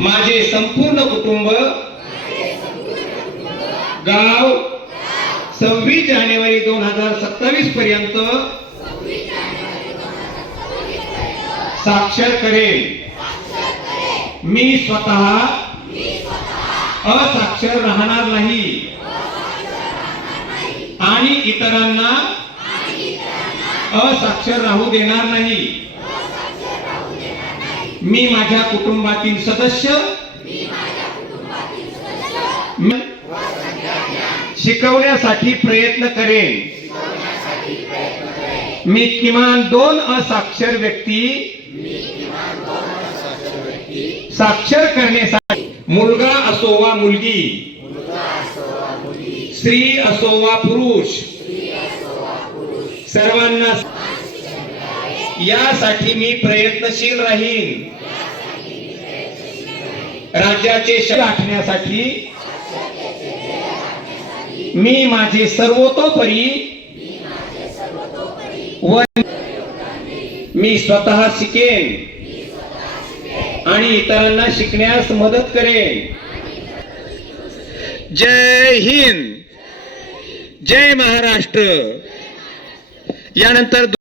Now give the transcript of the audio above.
माझे संपूर्ण कुटुंब गाव 26 जानेवारी 2027 पर्यंत साक्षर करेल। मी स्वतः असाक्षर राहणार नाही आणि इतरांना असाक्षर राहू देणार नाही। मी माझ्या कुटुंबातील सदस्य शिकवण्यासाठी प्रयत्न करेन। मी किमान 2 असाक्षर व्यक्ती साक्षर करण्यासाठी, मुलगा असो वा मुलगी, स्त्री असो वा पुरुष, सर्वांना यासाठी मी प्रयत्नशील राहीन। राज्याचे गाठण्यासाठी मी माझे सर्वतोपरी व मी स्वतः शिकेन आणि इतरांना शिकण्यास मदत करेन। जय हिंद, जय महाराष्ट्र। यानंतर